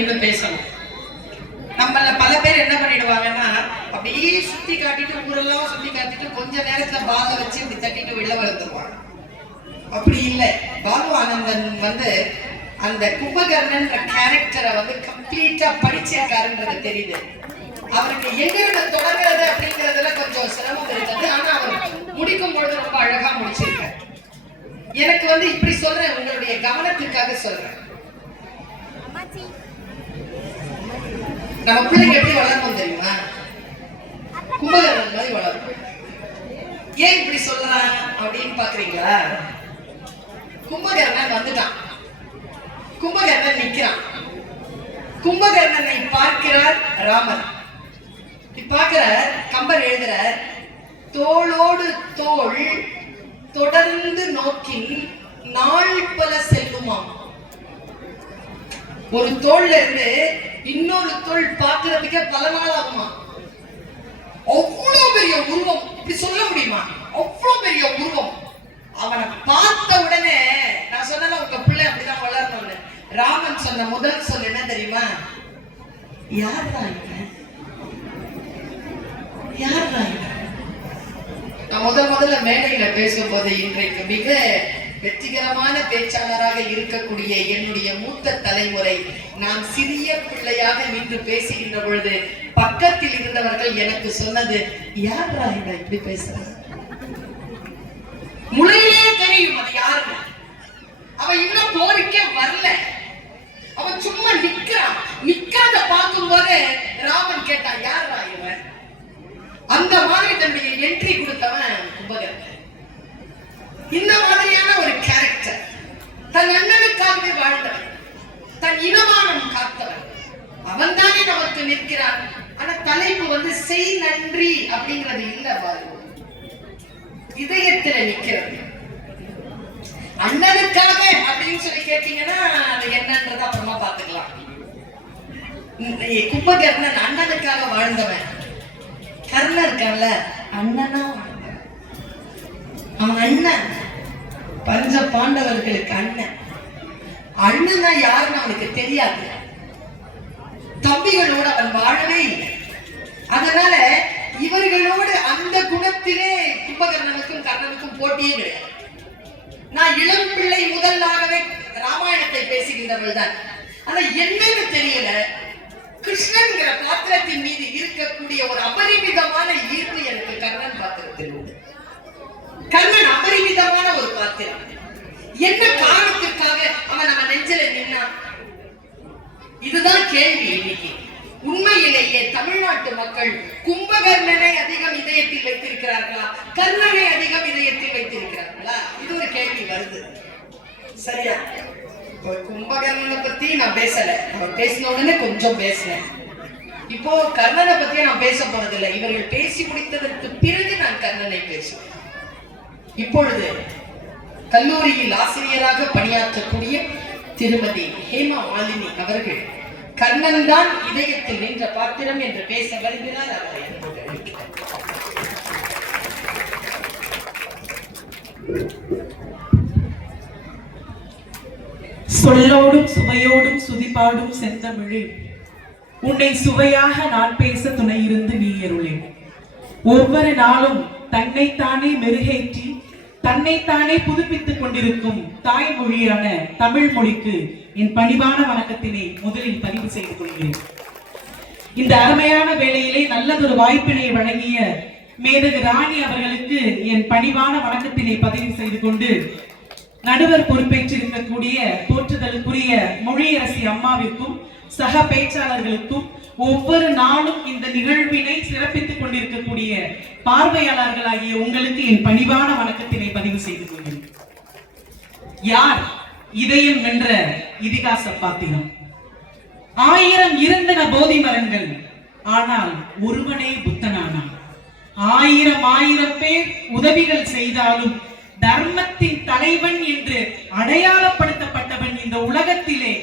அப்படின்னு பேசணும். நம்மள பல பேர் என்ன பண்ணிடுவாங்கன்னா அப்படியே சுத்தி காட்டிட்டு ஊரெல்லாம் சுத்தி காட்டிட்டு கொஞ்ச நேரத்துல பாலை வச்சு இப்படி தட்டிட்டு வெளில வளர்த்துருவாங்க. அப்படி இல்லை. பாபு ஆனந்தன் வந்து அந்த கும்பகர்ணன்ற கேரக்டரை வந்து கம்ப்ளீட்டா படிச்சிருக்காருன்றது தெரியுது. அவருக்கு எங்கிருந்து தொடங்குறது அப்படிங்கறதுல கொஞ்சம் சிரமம் இருந்தது. ஆனா அவர் முடிக்கும் பொழுது ரொம்ப அழகா முடிச்சிருக்காரு. எனக்கு வந்து இப்படி சொல்றேன் உங்களுடைய கவனத்திற்காக சொல்றேன். நம்ம பிள்ளைங்க எப்படி வளர்க்கணும் தெரியுமா? கும்பகரணம் மாதிரி வளரும். ஏன் இப்படி சொல்றான் அப்படின்னு பாக்குறீங்களா? கும்பகர்ணன் வந்துட்டான். கும்பகர்ணன் நிக்கிறான். கும்பகர்ணனை பார்க்கிறார் ராமர். பார்க்கிறார் கம்பர் எழுதுறார் தோளோடு தோள் தொடர்ந்து நோக்கின் நாள் பல செல்லுமாம். ஒரு தோல்ல இருந்து இன்னொரு தோல் பார்க்கறதுக்கே பல நாள் ஆகுமா அவ்வளவு பெரிய உருவம். இப்படி சொல்ல முடியுமா? அவ்வளவு பெரிய உருவம். அவனை பார்த்த உடனே நான் சொன்னல உங்க பிள்ளை அப்படிதான் வளரணும்னு. ராமன் சொன்ன முதல் சொல் என்ன தெரியுமா? யார்தான் இவன்? யார்தான் இவன்? நான் முதல் முதல்ல மேடையில பேசும்போது இன்றைக்கு மிக வெற்றிகரமான பேச்சாளராக இருக்கக்கூடிய என்னுடைய மூத்த தலைமுறை நான் சிறிய பிள்ளையாக நின்று பேசுகின்ற பொழுது பக்கத்தில் இருந்தவர்கள் எனக்கு சொன்னது யார் இப்படி பேசுறாங்க முளையிலே தெரியும் அது யாருன்னு அவன் இன்னும் போருக்கே வரல அவன் சும்மா நிக்கிறான் நிக்கிறத பார்க்கும்போது ராமன் கேட்டான் யாரா இவன் அந்த மாதிரி தன்னுடைய என்ட்ரி கொடுத்தவன் கும்பகர்ணன் இந்த மாதிரியான ஒரு கேரக்டர் தன் அண்ணனுக்காகவே வாழ்ந்தவன். தன் இனமானம் காத்தவன். அவன் தானே நமக்கு நிற்கிறான். ஆனா தலைப்பு வந்து செய் நன்றி அப்படிங்கிறது இல்ல பாருங்க இதயத்துல நிக்கிறது. அண்ணனுக்காக அப்படின்னு சொல்லி கேட்டீங்கன்னா அது என்னன்றத அப்புறமா பாத்துக்கலாம் கும்பகர்ணன் அண்ணனுக்காக வாழ்ந்தவன். கர்ணன் இருக்கான்ல அண்ணனா வாழ்ந்தவன். அவன் அண்ணன். பஞ்ச பாண்டவர்களுக்கு அண்ணன் அண்ணனா யாருன்னு அவனுக்கு தெரியாது. தம்பிகளோடு அவன் வாழவே இல்லை. அதனால இவர்களோடு அந்த குணத்திலே கும்பகர்ணனுக்கும் கர்ணனுக்கும் போட்டியே கிடையாது. நான் இளம் பிள்ளை முதலாகவே ராமாயணத்தை பேசுகின்றவள் தான். ஆனா என்னன்னு தெரியல. கிருஷ்ணன்கிற பாத்திரத்தின் மீது இருக்கக்கூடிய ஒரு அபரிமிதமான ஈர்ப்பு எனக்கு கர்ணன் பாத்திரத்தில் உண்டு. கர்ணன் அபரிமிதமான ஒரு பாத்திரம் என்ன காரணத்திற்காக அவன் நம்ம நெஞ்சில நின்னான் இதுதான் கேள்வி இன்னைக்கு. உண்மையிலேயே தமிழ்நாட்டு மக்கள் கும்பகர்ணனை அதிகம் இதயத்தில் வைத்திருக்கிறார்களா? கர்ணனை அதிகம் இதயத்தில் வைத்திருக்கிறார்களா? இது ஒரு கேள்வி வருது. சரியா? இப்போ கும்பகர்ணனை பத்தி நான் பேசல. அவர் பேசின உடனே கொஞ்சம் பேசினேன். இப்போ கர்ணனை பத்தி நான் பேச போறதில்லை. இவர்கள் பேசி முடித்ததற்கு பிறகு நான் கர்ணனை பேசுவேன். இப்பொழுது கல்லூரியில் ஆசிரியராக பணியாற்றக்கூடிய திருமதி ஹேமா மாலினி அவர்கள் கர்ணன் தான் இதயத்தில் நின்ற பாத்திரம் என்று பேச வருகிறார் அவரை சொல்லோடும் சுவையோடும் சுதிபாடும் செந்தமிழில் உன்னை சுவையாக நான் பேச துணையிருந்து நீ அருளே ஒவ்வொரு நாளும் தன்னைத்தானே மெருகேற்றி தன்னைத்தானே புதுப்பித்துக் கொண்டிருக்கும் தாய்மொழியான தமிழ் மொழிக்கு என் பணிவான வணக்கத்தினை முதலில் பதிவு செய்து கொள்கிறேன். இந்த அருமையான வேலையிலே நல்லதொரு வாய்ப்பினை வழங்கிய மேதகு ராணி அவர்களுக்கு என் பணிவான வணக்கத்தினை பதிவு செய்து கொண்டு நடுவர் பொறுப்பேற்றிருக்கக்கூடிய போற்றுதலுக்குரிய மொழியரசி அம்மாவிற்கும் சக பேச்சாளர்களுக்கும் ஒவ்வொரு நாளும் இந்த நிகழ்வினை சிறப்பித்துக் கொண்டிருக்கக்கூடிய பார்வையாளர்களாகிய உங்களுக்கு என் பணிவான வணக்கத்தினை பதிவு செய்து கொள்கிறேன். யார் இதயம் வென்ற இதிகாச பாத்திரம்? ஆயிரம் இருந்தன போதி மரங்கள் ஆனால் ஒருவனே புத்தனானான். ஆயிரம் ஆயிரம் பேர் உதவிகள் செய்தாலும் தர்மத்தின் தலைவன் என்று அடையாளப்படுத்தப்பட்டவன் இந்த உலகத்திலே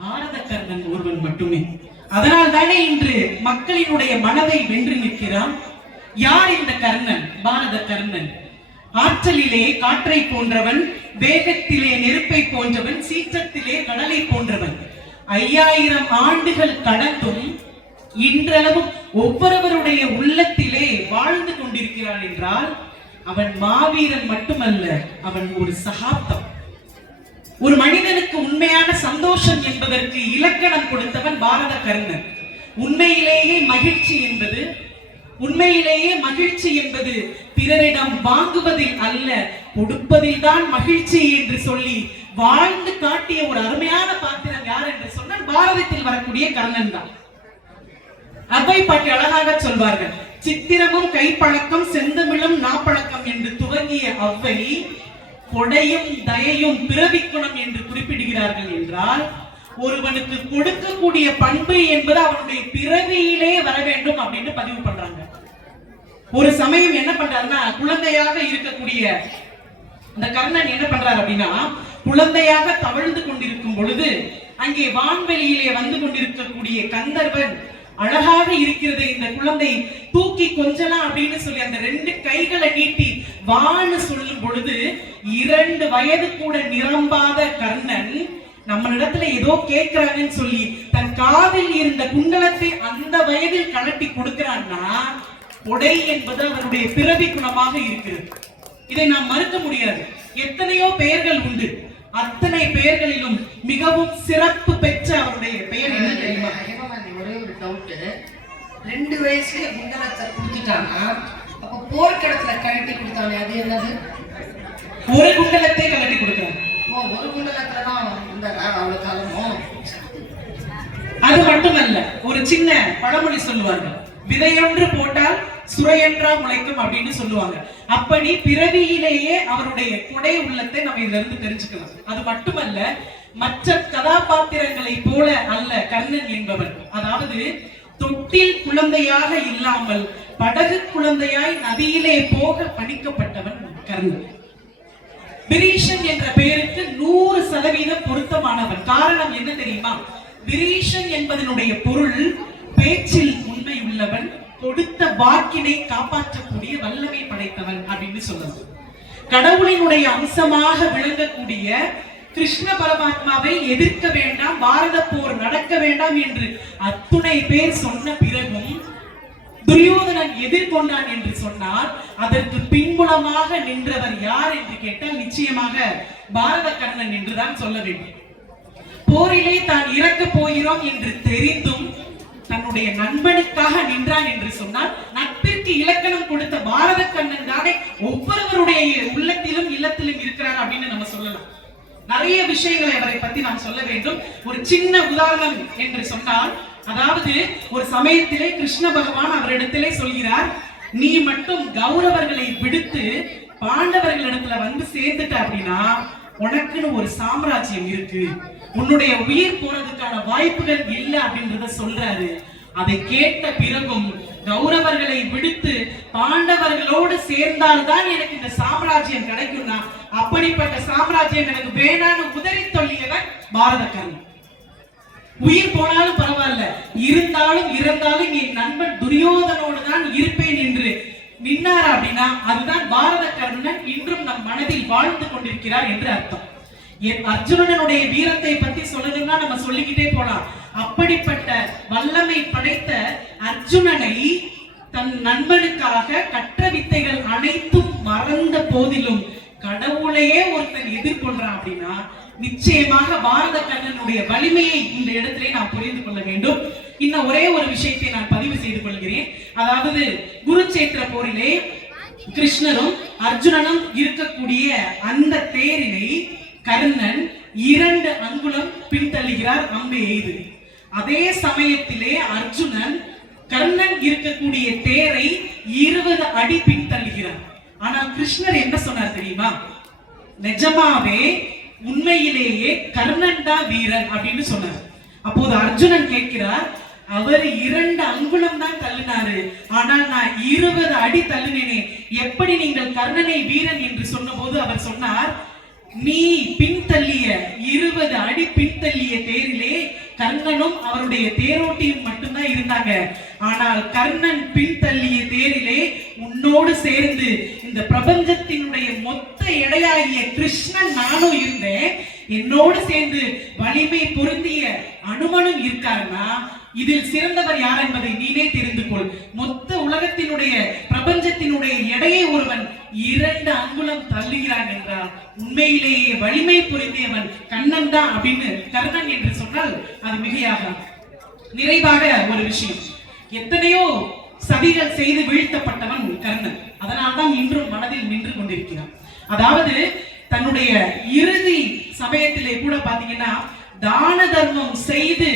பாரத கர்ணன் ஒருவன் மட்டுமே. அதனால் தானே இன்று மக்களினுடைய மனதை வென்று நிற்கிறான். யார் இந்த கர்ணன்? பாரத கர்ணன். ஆற்றலிலே காற்றை போன்றவன் வேகத்திலே நெருப்பை போன்றவன் சீற்றத்திலே கடலை போன்றவன். ஐயாயிரம் ஆண்டுகள் கடந்தும் இன்றளவும் ஒவ்வொருவருடைய உள்ளத்திலே வாழ்ந்து கொண்டிருக்கிறான் என்றால் அவன் மாவீரன் மட்டுமல்ல அவன் ஒரு சகாப்தம். ஒரு மனிதனுக்கு உண்மையான சந்தோஷம் என்பதற்கு இலக்கணம் கொடுத்தவன் பாரத கர்ணன் உண்மையிலேயே மகிழ்ச்சி என்பது உண்மையிலேயே மகிழ்ச்சி என்பது பிறரிடம் வாங்குவதில் அல்ல கொடுப்பதில் தான் மகிழ்ச்சி என்று சொல்லி வாழ்ந்து காட்டிய ஒரு அருமையான பாத்திரம் யார் என்று சொன்னால் பாரதத்தில் வரக்கூடிய கர்ணன் தான். அவை பாட்டி அழகாக சொல்வார்கள் சித்திரமும் கைப்பழக்கம் செந்தமிழும் நாப்பழக்கம் என்று துவங்கிய அவ்வை கொடையும் தயையும் பிறவிக்குணம் என்று குறிப்பிடுகிறார்கள் என்றால் ஒருவனுக்கு கொடுக்கக்கூடிய பண்பு என்பது அவனுடைய பிறவியிலே வர வேண்டும் அப்படின்னு பதிவு பண்றாங்க. ஒரு சமயம் என்ன பண்றாருன்னா குழந்தையாக இருக்கக்கூடிய இந்த கர்ணன் என்ன பண்றாரு அப்படின்னா குழந்தையாக தவழ்ந்து கொண்டிருக்கும் பொழுது அங்கே வான்வெளியிலே வந்து கொண்டிருக்கக்கூடிய கந்தர்வன் அழகாக இருக்கிறது. இந்த குழந்தை தூக்கி கொஞ்சலாம் அப்படின்னு சொல்லி அந்த ரெண்டு கைகளை நீட்டி வான்னு சொல்லும் பொழுது இரண்டு வயது கூட நிரம்பாத கர்ணன் நம்மளிடத்துல ஏதோ கேட்கிறாங்கன்னு சொல்லி தன் காதில் இருந்த குண்டலத்தை அந்த வயதில் கலட்டி கொடுக்கிறான்னா கொடை என்பது அவருடைய பிறவி குணமாக இருக்கிறது. இதை நாம் மறுக்க முடியாது. எத்தனையோ பெயர்கள் உண்டு. அத்தனை பெயர்களிலும் மிகவும் சிறப்பு பெற்ற அவருடைய பெயர் என்ன தெரியுமா? ஒரே ஒரு டவுட் ரெண்டு வயசுல குண்டலத்தை கொடுத்துட்டானா? அப்ப போர்க்களத்துல கழட்டி கொடுத்தானே அது என்னது? ஒரு குண்டலத்தை கலட்டி கொடுக்கிறார் ஓ ஒரு குண்டலத்துல தான் இருந்தாரா அவ்வளவு காலமும் அது மட்டுமல்ல ஒரு சின்ன பழமொழி சொல்லுவார்கள். விதையொன்று போட்டால் சுரையன்றா முளைக்கும் அப்படின்னு சொல்லுவாங்க. அப்படி பிறவியிலேயே அவருடைய கொடை உள்ளத்தை நம்ம இதுல இருந்து தெரிஞ்சுக்கலாம். அது மட்டுமல்ல மற்ற கதாபாத்திரங்களை போல அல்ல கர்ணன் என்பவர் அதாவது தொட்டில் குழந்தையாக இல்லாமல் படகு குழந்தையாய் நதியிலே போக பணிக்கப்பட்டவன் கர்ணன். விரீஷன் என்ற பெயருக்கு நூறு சதவீதம் பொருத்தமானவன். காரணம் என்ன தெரியுமா? விரீஷன் என்பதனுடைய பொருள் பேச்சில் உண்மை உள்ளவன் கொடுத்த வாக்கினை காப்பாற்றக்கூடிய வல்லமை படைத்தவன் அப்படின்னு சொல்லலாம். கடவுளினுடைய அம்சமாக விளங்கக்கூடிய கிருஷ்ண பரமாத்மாவை எதிர்க்க வேண்டாம் பாரத போர் நடக்க வேண்டாம் என்று அத்துணை பேர் சொன்ன பிறகும் துரியோதனன் எதிர்கொண்டான் என்று சொன்னால் அதற்கு பின்புலமாக நின்றவர் யார் என்று கேட்டால் நிச்சயமாக பாரத கண்ணன் என்றுதான் சொல்ல வேண்டும். போரிலே தான் இறக்க போகிறோம் என்று தெரிந்தும் தன்னுடைய நண்பனுக்காக நின்றான் என்று சொன்னால் நட்பிற்கு இலக்கணம் கொடுத்த பாரத கண்ணன் தானே ஒவ்வொருவருடைய உள்ளத்திலும் இல்லத்திலும் இருக்கிறார் அப்படின்னு நம்ம நிறைய விஷயங்களை அவரை பத்தி நாம் சொல்ல வேண்டும். ஒரு சின்ன உதாரணம் என்று சொன்னால் அதாவது ஒரு சமயத்திலே கிருஷ்ண பகவான் அவரிடத்திலே சொல்கிறார் நீ மட்டும் கௌரவர்களை விடுத்து பாண்டவர்களிடத்துல வந்து சேர்ந்துட்ட அப்படின்னா உனக்குன்னு ஒரு சாம்ராஜ்யம் இருக்கு. உன்னுடைய உயிர் போறதுக்கான வாய்ப்புகள் இல்லை அப்படின்றத சொல்றாரு. அதை கேட்ட பிறகும் கௌரவர்களை விடுத்து பாண்டவர்களோடு சேர்ந்தால்தான் எனக்கு இந்த சாம்ராஜ்யம் கிடைக்கும்னா அப்படிப்பட்ட சாம்ராஜ்யம் எனக்கு வேணான்னு உதறி சொல்லியவன் பாரதக்கரன். உயிர் போனாலும் பரவாயில்ல இருந்தாலும் இறந்தாலும் என் நண்பன் துரியோதனோடு தான் இருப்பேன் என்று நின்னார் அப்படின்னா அதுதான் பாரத கர்ணன் இன்றும் நம் மனதில் வாழ்ந்து கொண்டிருக்கிறார் என்று அர்த்தம். என் அர்ஜுனனுடைய வீரத்தை பத்தி சொல்லணும்னா நம்ம சொல்லிக்கிட்டே போலாம். அப்படிப்பட்ட வல்லமை படைத்த அர்ஜுனனை தன் நண்பனுக்காக கற்ற வித்தைகள் அனைத்தும் மறந்த போதிலும் கடவுளையே ஒருத்தன் எதிர்கொள்றான் அப்படின்னா நிச்சயமாக பாரத கண்ணனுடைய வலிமையை இந்த இடத்திலே நான் புரிந்து கொள்ள வேண்டும். இன்னும் ஒரே ஒரு விஷயத்தை நான் பதிவு செய்து கொள்கிறேன். அதாவது குருச்சேத்திர போரிலே கிருஷ்ணரும் அர்ஜுனனும் இருக்கக்கூடிய அந்த தேரினை கர்ணன் இரண்டு அங்குலம் பின்தள்ளுகிறார் அம்பை எய்து. அதே சமயத்திலே அர்ஜுனன் கர்ணன் இருக்கக்கூடிய தேரை இருபது அடி பின்தள்ளுகிறார். ஆனால் கிருஷ்ணர் என்ன சொன்னார் தெரியுமா? நிஜமாவே உண்மையிலேயே கர்ணன் தான் வீரன் அப்படின்னு சொன்னார். அப்போது அர்ஜுனன் கேட்கிறார் அவர் இரண்டு அங்குலம் தான் தள்ளினாரு. ஆனால் நான் இருபது அடி தள்ளினேனே. எப்படி நீங்கள் கர்ணனை வீரன் என்று சொன்னபோது அவர் சொன்னார் நீ பின்தள்ளிய இருபது அடி பின்தள்ளிய தேரிலே கர்ணனும் அவருடைய தேரோட்டியும் மட்டும்தான் இருந்தாங்க. ஆனால் கர்ணன் பின்தள்ளிய தேரிலே உன்னோடு சேர்ந்து இந்த பிரபஞ்சத்தினுடைய மொத்த எடையாகிய கிருஷ்ணன் நானும் இருந்தேன். என்னோடு சேர்ந்து வலிமை பொருந்திய அனுமனும் இருக்காருன்னா இதில் சிறந்தவர் யார் என்பதை நீனே தெரிந்து கொள். மொத்த உலகத்தினுடைய பிரபஞ்சத்தினுடைய எடையை ஒருவன் இரண்டு அங்குலம் தள்ளுகிறான் என்றால் உண்மையிலேயே வலிமை புரிந்தியவன் கண்ணன் தான் அப்படின்னு கர்ணன் என்று சொன்னால் அது மிகையாகும் நிறைவாக ஒரு விஷயம். எத்தனையோ சதிகள் செய்து வீழ்த்தப்பட்டவன் கர்ணன். அதனால்தான் இன்றும் மனதில் நின்று கொண்டிருக்கிறான். அதாவது தன்னுடைய இறுதி சமயத்திலே கூட பாத்தீங்கன்னா தான தர்மம் செய்து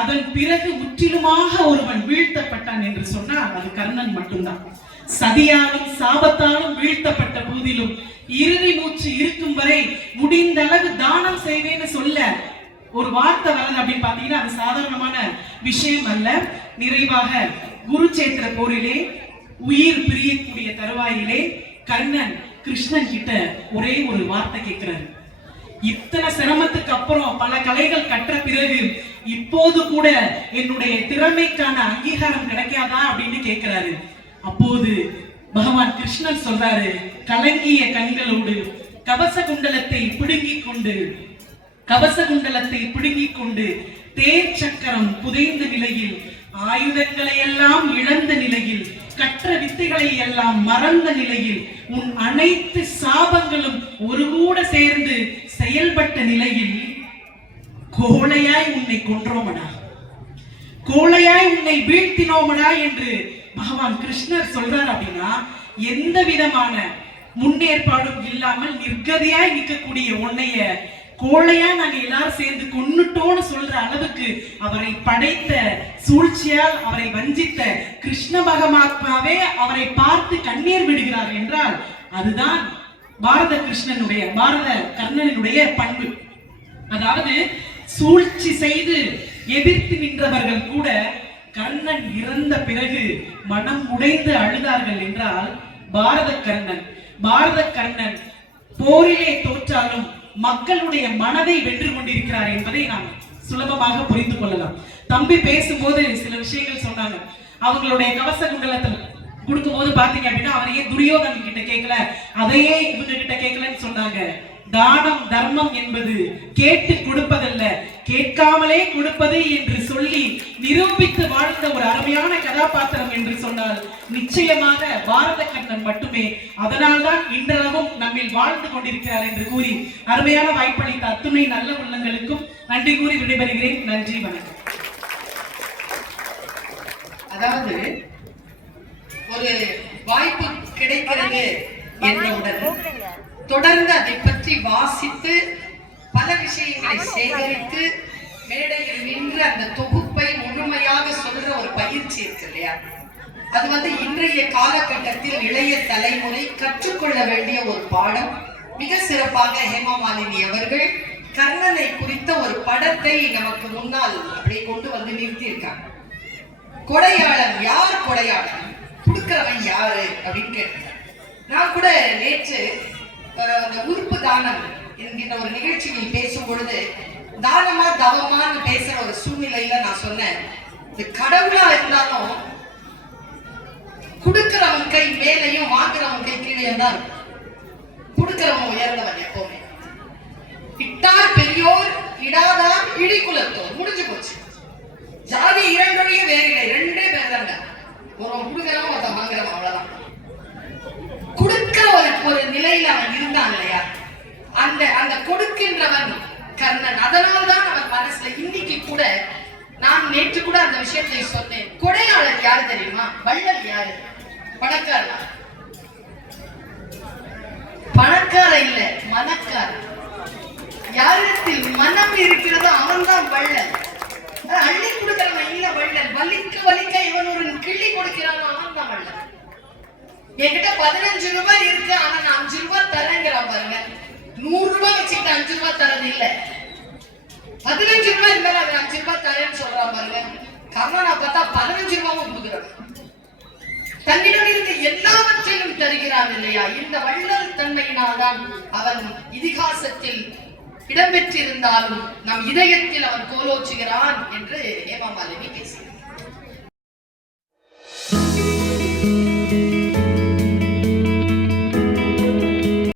அதன் பிறகு முற்றிலுமாக ஒருவன் வீழ்த்தப்பட்டான் என்று சொன்னால் அது கர்ணன் மட்டும்தான். சதியாலும் சாபத்தாலும் வீழ்த்தப்பட்ட போதிலும் இறுதி மூச்சு இருக்கும் வரை முடிந்த அளவு தானம் செய்வேன்னு சொல்ல ஒரு வார்த்தை வரது அப்படின்னு பாத்தீங்கன்னா அது சாதாரணமான விஷயம் அல்ல. நிறைவாக குருச்சேத்திர போரிலே உயிர் பிரியக்கூடிய தருவாயிலே கர்ணன் கிருஷ்ணன் கிட்ட ஒரே ஒரு வார்த்தை கேட்கிறாரு. இத்தனை சிரமத்துக்கு அப்புறம் பல கலைகள் கற்ற பிறகு இப்போது கூட என்னுடைய திறமைக்கான அங்கீகாரம் கிடைக்காதா அப்படின்னு கேட்கிறாரு. அப்போது பகவான் கிருஷ்ணன் சொல்றாரு கலங்கிய கண்களோடு கவச குண்டலத்தை பிடுங்கிக் கொண்டு கவச குண்டலத்தை பிடுங்கிக் கொண்டு தேர் சக்கரம் புதைந்த நிலையில் ஆயுதங்களை எல்லாம் இழந்த நிலையில் கற்ற வித்தைகளை எல்லாம் மறந்த நிலையில் உன் அனைத்து சாபங்களும் ஒரு கூட சேர்ந்து செயல்பட்ட நிலையில் கோழையாய் உன்னை கொன்றோமடா. கோழையாய் உன்னை வீழ்த்தினோமடா என்று பகவான் கிருஷ்ணர் சொல்றார் அப்படின்னா எந்த விதமான முன்னேற்பாடும் இல்லாமல் நிர்கதியாய் நிற்கக்கூடிய உன்னைய கோழையா நாங்க எல்லாரும் சேர்ந்து கொன்னுட்டோன்னு சொல்ற அளவுக்கு அவரை படைத்த சூழ்ச்சியால் அவரை வஞ்சித்த கிருஷ்ண பகமாத்மாவே அவரை பார்த்து கண்ணீர் விடுகிறார் என்றால் அதுதான் பாரத கிருஷ்ணனுடைய பாரத கர்ணனுடைய பண்பு. அதாவது சூழ்ச்சி செய்து எதிர்த்து நின்றவர்கள் கூட கர்ணன் இறந்த பிறகு மனம் உடைந்து அழுதார்கள் என்றால் பாரத கர்ணன். பாரத கர்ணன் போரிலே தோற்றாலும் மக்களுடைய மனதை வென்று கொண்டிருக்கிறார் என்பதை நாம் சுலபமாக புரிந்து கொள்ளலாம். தம்பி பேசும்போது சில விஷயங்கள் சொன்னாங்க. அவங்களுடைய கவச குண்டலத்தில் கொடுக்கும்போது பாத்தீங்க அப்படின்னா அவரையே துரியோதனன் கிட்ட கேட்கல. அதையே இவங்க கிட்ட கேட்கலன்னு சொன்னாங்க. தானம் தர்மம் என்பது கேட்டு கொடுப்பதல்ல. கேட்காமலே கொடுப்பது என்று சொல்லி நிரூபித்து வாழ்ந்த ஒரு அருமையான கதாபாத்திரம் என்று சொன்னால் நிச்சயமாக பாரத கண்ணன் மட்டுமே. அதனால்தான் இன்றளவும் நம்மில் வாழ்ந்து கொண்டிருக்கிறார் என்று கூறி அருமையான வாய்ப்பளித்த அத்துணை நல்ல உள்ளங்களுக்கும் நன்றி கூறி விடைபெறுகிறேன். நன்றி வணக்கம். அதாவது ஒரு வாய்ப்பு கிடைக்கிறது என்றவுடன் தொடர்ந்து அதை பற்றி வாசித்து பல விஷயங்களை சேகரித்து மேடையில் நின்று அந்த தொகுப்பை முழுமையாக சொல்ற ஒரு பயிற்சி இருக்கு இல்லையா? அது வந்து இன்றைய காலகட்டத்தில் இளைய தலைமுறை கற்றுக்கொள்ள வேண்டிய ஒரு பாடம். மிக சிறப்பாக ஹேமமாலினி அவர்கள் கர்ணனை குறித்த ஒரு படத்தை நமக்கு முன்னால் அப்படியே கொண்டு வந்து நிறுத்தியிருக்காங்க. கொடையாளன் யார் கொடையாளன் கொடுக்கிறவன் யாரு அப்படின்னு கேட்டேன் நான் கூட நேற்று அந்த உறுப்பு தானம் என்கின்ற ஒரு நிகழ்ச்சியில் பேசும் பொழுது தானமா தவமான்னு பேசுற ஒரு சூழ்நிலையில நான் சொன்னேன். இது கடவுளா இருந்தாலும் கொடுக்கிறவன் கை மேலையும் வாங்குறவன் கை கீழே தான் கொடுக்கிறவன் உயர்ந்தவன் எப்பவுமே. இட்டார் பெரியோர் இடாதார் இடிக்குலத்தோர் முடிஞ்சு போச்சு. ஜாதி இரண்டொழிய இல்லை ரெண்டே பேர் தாங்க ஒருவன் கொடுக்கிறவன் ஒருத்தன் வாங்குறவன் அவ்வளவுதான். கொடுக்கிற ஒரு ஒரு நிலையில அவன் இருந்தான் இல்லையா? அந்த அந்த கொடுக்கின்றவன் கர்ணன். அதனால்தான் அவன் மனசுல இன்னைக்கு கூட நான் நேற்று கூட அந்த விஷயத்தை சொன்னேன். கொடையாளர் யாரு தெரியுமா? வள்ளல் யாரு? பணக்காரன். பணக்கார இல்ல மனக்கார யாரிடத்தில் மனம் இருக்கிறதோ அவன்தான் வள்ளல். அள்ளி கொடுக்கிறவன் இல்ல வள்ளல். வலிக்க வலிக்க இவன் ஒரு கிள்ளி கொடுக்கிறான் அவன் தான் வள்ளல். என்கிட்ட பதினஞ்சு ரூபாய் இருக்கு ஆனா நான் அஞ்சு ரூபாய் தரேங்கிறான் பாருங்க. நூறு ரூபாய் வச்சுக்கிட்டு அஞ்சு ரூபாய் தரது இல்ல. பதினஞ்சு ரூபாய் இருந்தாலும் அது அஞ்சு ரூபாய் தரேன்னு சொல்றான் பாருங்க. கர்ணனா பார்த்தா பதினஞ்சு ரூபாவும் கொடுக்குறான். தன்னிடம் இருந்து எல்லாவற்றையும் தருகிறான் இல்லையா? இந்த வள்ளல் தன்மையினால்தான் அவன் இதிகாசத்தில் இடம்பெற்றிருந்தாலும் நம் இதயத்தில் அவன் கோலோச்சுகிறான் என்று ஹேமா மாலினி